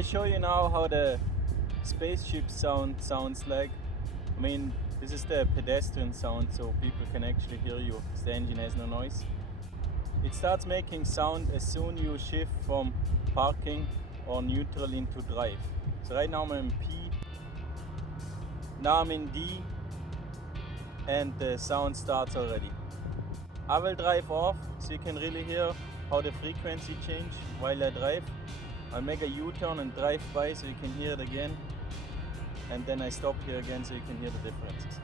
I show you now how the spaceship sound sounds like. I mean, this is the pedestrian sound, so people can actually hear you. The engine has no noise. It starts making sound as soon you shift from parking or neutral into drive. So right now I'm in P, now I'm in D, and the sound starts already. I will drive off so you can really hear how the frequency change while I drive. I'll make a U-turn and drive by so you can hear it again, and then I stop here again so you can hear the differences.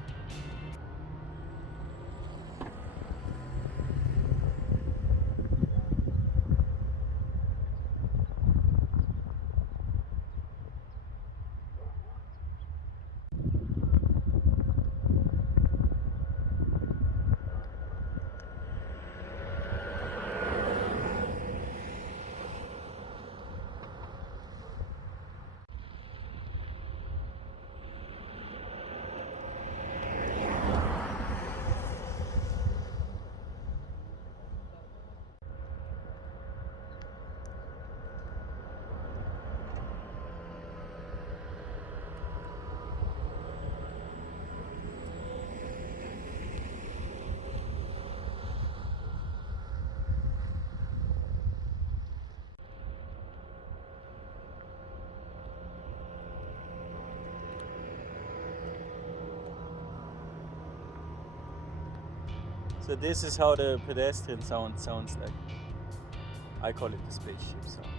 So this is how the pedestrian sound sounds like. I call it the spaceship sound.